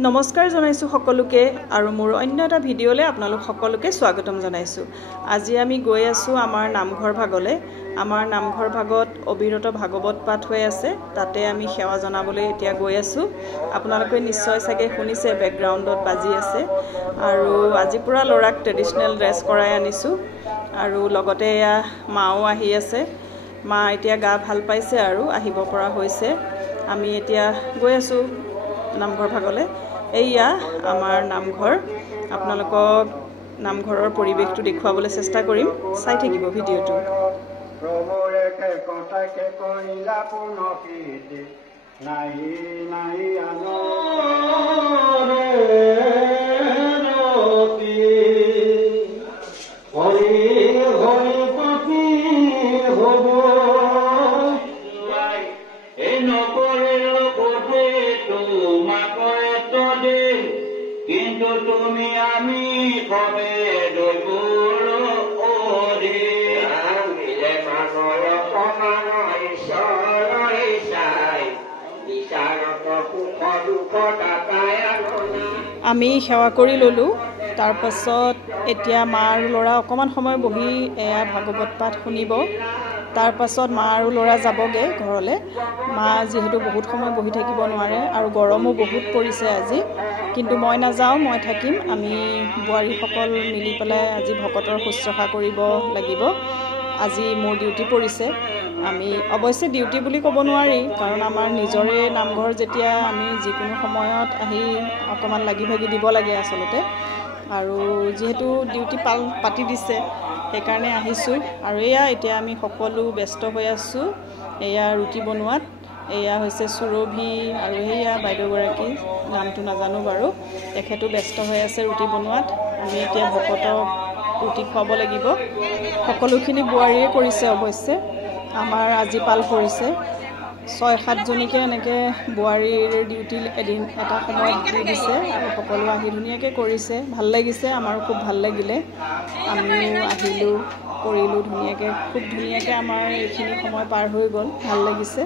নমস্কাৰ জনাইছো সকলোকে আৰু মোৰ অন্য এটা ভিডিঅ'লে আপোনালোক সকলোকে স্বাগতম জনাইছো। আজি আমি গৈ আছো আমাৰ নামঘৰ ভাগলে। আমাৰ নামঘৰ ভাগত অবিৰত ভাগৱত পাঠ হৈ আছে, তাতে আমি সেৱা জনাবলৈ এতিয়া গৈ আছো। আপোনালোকে নিশ্চয় চাগে শুনিছে বেকগ্ৰাউণ্ডত বাজি আছে। আৰু আজি পুৰা লৰাক ট্ৰেডিশনেল ড্ৰেছ কৰাই আনিছো আৰু লগতে এয়া মাও আহি আছে। মা এতিয়া গা ভাল পাইছে আৰু আহিব পৰা হৈছে। আমি এতিয়া গৈ আছো নামঘৰ ভাগলে। এইয়া আমাৰ নামঘৰ। আপোনালোকক নামঘৰৰ পৰিৱেশটো দেখুৱাবলৈ চেষ্টা কৰিম, চাই থাকিব ভিডিঅ'টো। কিন্তু তুমি আমি কবে দৈপুৰ ওৰে মিলে মানৰ সমান ঈশ্বৰ চাই বিচাৰত সুখ দুখ তাকাই আমি সেৱা কৰি ললো। তাৰ পাছত এতিয়া মা আৰু ল'ৰা অকমান সময় বহি এয়া ভাগৱত পাঠ শুনিব। তাৰ পাছত মা আৰু ল'ৰা যাবগে ঘৰলে। মা যিহেতু বহুত সময় বহি থাকিব নোৱাৰে আৰু গৰমো বহুত পৰিছে আজি, কিন্তু মই নাযাওঁ, মই থাকিম। আমি বোৱাৰীসকল মিলি পেলাই আজি ভকতৰ শুশ্ৰূষা কৰিব লাগিব। আজি মোৰ ডিউটি পৰিছে। আমি অৱশ্যে ডিউটি বুলি ক'ব নোৱাৰি, কাৰণ আমাৰ নিজৰে নামঘৰ যেতিয়া আমি যিকোনো সময়ত আহি অকণমান লাগি ভাগি দিব লাগে আচলতে। আৰু যিহেতু ডিউটি পাতি দিছে সেইকাৰণে আহিছোঁ। আৰু এয়া এতিয়া আমি সকলো ব্যস্ত হৈ আছোঁ এয়া ৰুটি বনোৱাত। এয়া হৈছে সুৰভি আৰু সেয়া বাইদেউগৰাকী, নামটো নাজানো বাৰু, তেখেতো ব্যস্ত হৈ আছে ৰুটি বনোৱাত। আমি এতিয়া ভকতক ৰুটি খুৱাব লাগিব। সকলোখিনি বোৱাৰীয়ে কৰিছে অৱশ্যে। আমাৰ আজি পাল পৰিছে ৬-৭ জনীকে এনেকৈ বোৱাৰীৰ ডিউটি এদিন এটা সময়ত দি দিছে আৰু সকলো আহি ধুনীয়াকৈ কৰিছে। ভাল লাগিছে, আমাৰো খুব ভাল লাগিলে। আমিও আহিলোঁ, কৰিলোঁ ধুনীয়াকৈ, খুব ধুনীয়াকৈ আমাৰ এইখিনি সময় পাৰ হৈ গ'ল, ভাল লাগিছে।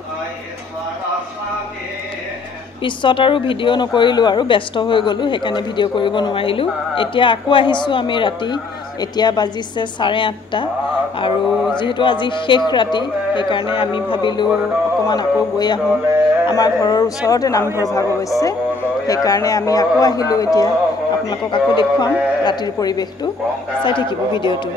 পিছত আৰু ভিডিঅ' নকৰিলোঁ আৰু ব্যস্ত হৈ গ'লোঁ, সেইকাৰণে ভিডিঅ' কৰিব নোৱাৰিলোঁ। এতিয়া আকৌ আহিছোঁ আমি ৰাতি। এতিয়া বাজিছে 8:30 আৰু যিহেতু আজি শেষ ৰাতি সেইকাৰণে আমি ভাবিলোঁ অকণমান আকৌ গৈ আহোঁ। আমাৰ ঘৰৰ ওচৰতে নামঘৰ ভাগ অৱশ্যে, সেইকাৰণে আমি আকৌ আহিলোঁ। এতিয়া আপোনালোকক আকৌ দেখুৱাম ৰাতিৰ পৰিৱেশটো, চাই থাকিব ভিডিঅ'টো।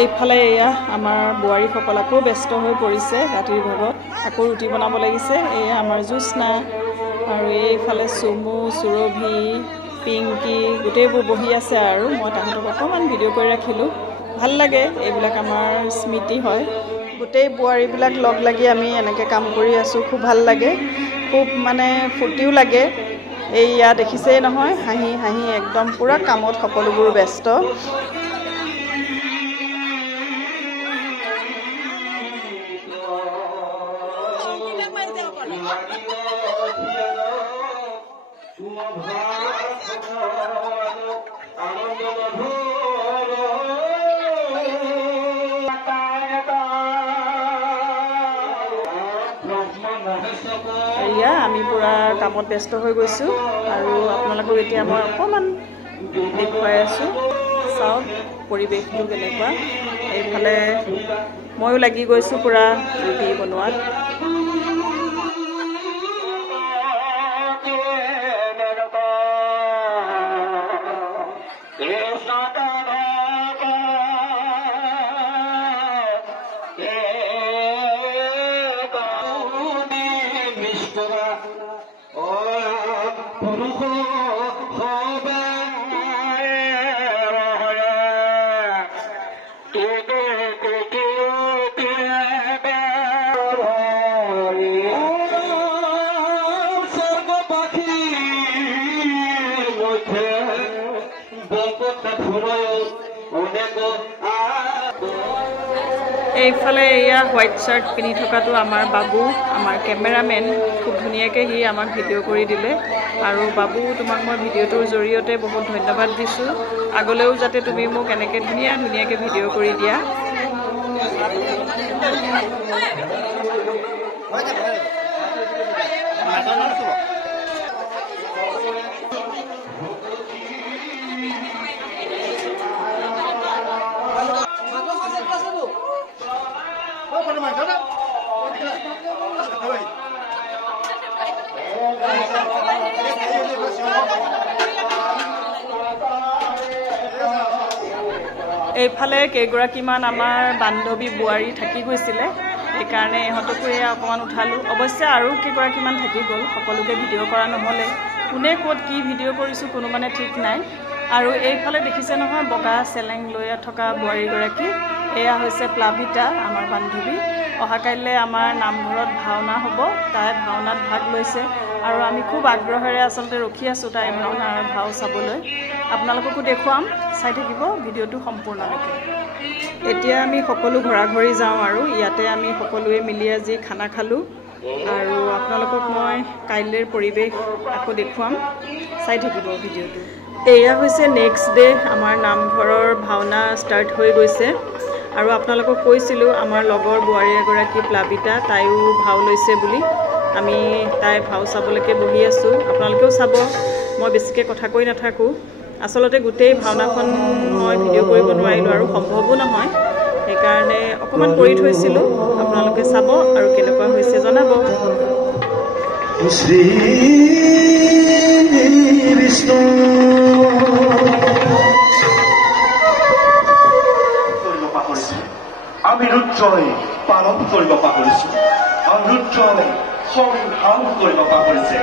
এইফালে এয়া আমাৰ বোৱাৰীসকল আকৌ ব্যস্ত হৈ পৰিছে ৰাতিৰ ভাগত, আকৌ ৰুটি বনাব লাগিছে। এয়া আমাৰ জ্যোৎস্না আৰু এইফালে চুমু, সুৰভি, পিংকি গোটেইবোৰ বহি আছে আৰু মই তাহাঁতক অকণমান ভিডিঅ' কৰি ৰাখিলোঁ। ভাল লাগে, এইবিলাক আমাৰ স্মৃতি হয়। গোটেই বোৱাৰীবিলাক লগ লাগি আমি এনেকৈ কাম কৰি আছোঁ, খুব ভাল লাগে, খুব মানে ফূৰ্তিও লাগে। এইয়া দেখিছেই নহয়, হাঁহি হাঁহি একদম পূৰা কামত সকলোবোৰ ব্যস্ত। এয়া আমি পূৰা কামত ব্যস্ত হৈ গৈছোঁ আৰু আপোনালোকক এতিয়া মই অকণমান দেখুৱাই আছোঁ। চাওক পৰিৱেশটো কেনেকুৱা। এইফালে ময়ো লাগি গৈছোঁ পূৰা ৰুটি বনোৱাত। এইফালে এয়া হোৱাইট শাৰ্ট পিন্ধি থকাটো আমাৰ বাবু, আমাৰ কেমেৰামেন। খুব ধুনীয়াকৈ সি আমাক ভিডিঅ' কৰি দিলে। আৰু বাবু, তোমাক মই ভিডিঅ'টোৰ জৰিয়তে বহুত ধন্যবাদ দিছোঁ। আগলৈও যাতে তুমি মোক এনেকৈ ধুনীয়াকৈ ভিডিঅ' কৰি দিয়া। এইফালে কেইগৰাকীমান আমাৰ বান্ধৱী বোৱাৰী থাকি গৈছিলে, সেইকাৰণে ইহঁতকো এয়া অকণমান উঠালোঁ। অৱশ্যে আৰু কেইগৰাকীমান থাকি গ'ল, সকলোকে ভিডিঅ' কৰা নহ'লে। কোনে ক'ত কি ভিডিঅ' কৰিছোঁ কোনো মানে ঠিক নাই। আৰু এইফালে দেখিছে নহয় বগা চেলেং লৈ থকা বোৱাৰীগৰাকী, এয়া হৈছে প্লাবিতা, আমাৰ বান্ধৱী। অহাকাইলৈ আমাৰ নামঘৰত ভাওনা হ'ব, তাই ভাওনাত ভাগ লৈছে। আৰু আমি খুব আগ্ৰহেৰে আচলতে ৰখি আছোঁ তাই ভাওনাৰ ভাও চাবলৈ। আপোনালোককো দেখুৱাম, চাই থাকিব ভিডিঅ'টো সম্পূৰ্ণলৈকে। এতিয়া আমি সকলো ঘৰা-ঘৰি যাওঁ আৰু ইয়াতে আমি সকলোৱে মিলি আজি খানা খালোঁ। আৰু আপোনালোকক মই কাইলৈৰ পৰিৱেশ আকৌ দেখুৱাম, চাই থাকিব ভিডিঅ'টো। এয়া হৈছে নেক্সট ডে, আমাৰ নামঘৰৰ ভাওনা ষ্টাৰ্ট হৈ গৈছে। আৰু আপোনালোকক কৈছিলোঁ আমাৰ লগৰ বোৱাৰী এগৰাকী প্লাবিতা, তাইও ভাও লৈছে বুলি। আমি তাই ভাও চাবলৈকে বহি আছোঁ, আপোনালোকেও চাব। মই বেছিকৈ কথা কৈ নাথাকোঁ। আচলতে গোটেই ভাওনাখন মই ভিডিঅ' কৰিব নোৱাৰিলোঁ আৰু সম্ভৱো নহয়, সেইকাৰণে অকণমান কৰি থৈছিলোঁ। আপোনালোকে চাব আৰু কেনেকুৱা হৈছে জনাব। শ্ৰী বিষ্ণু আমি ৰুদ্ৰই পালন কৰিব পাহৰিছোঁ, আৰু ৰুদ্ৰই সংগ্ৰাম কৰিব পাহৰিছে।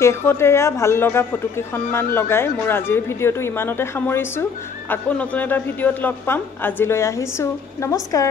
শেষতে এয়া ভাল লগা ফটোকেইখনমান লগাই মোৰ আজিৰ ভিডিঅ'টো ইমানতে সামৰিছোঁ। আকৌ নতুন এটা ভিডিঅ'ত লগ পাম। আজিলৈ আহিছোঁ, নমস্কাৰ।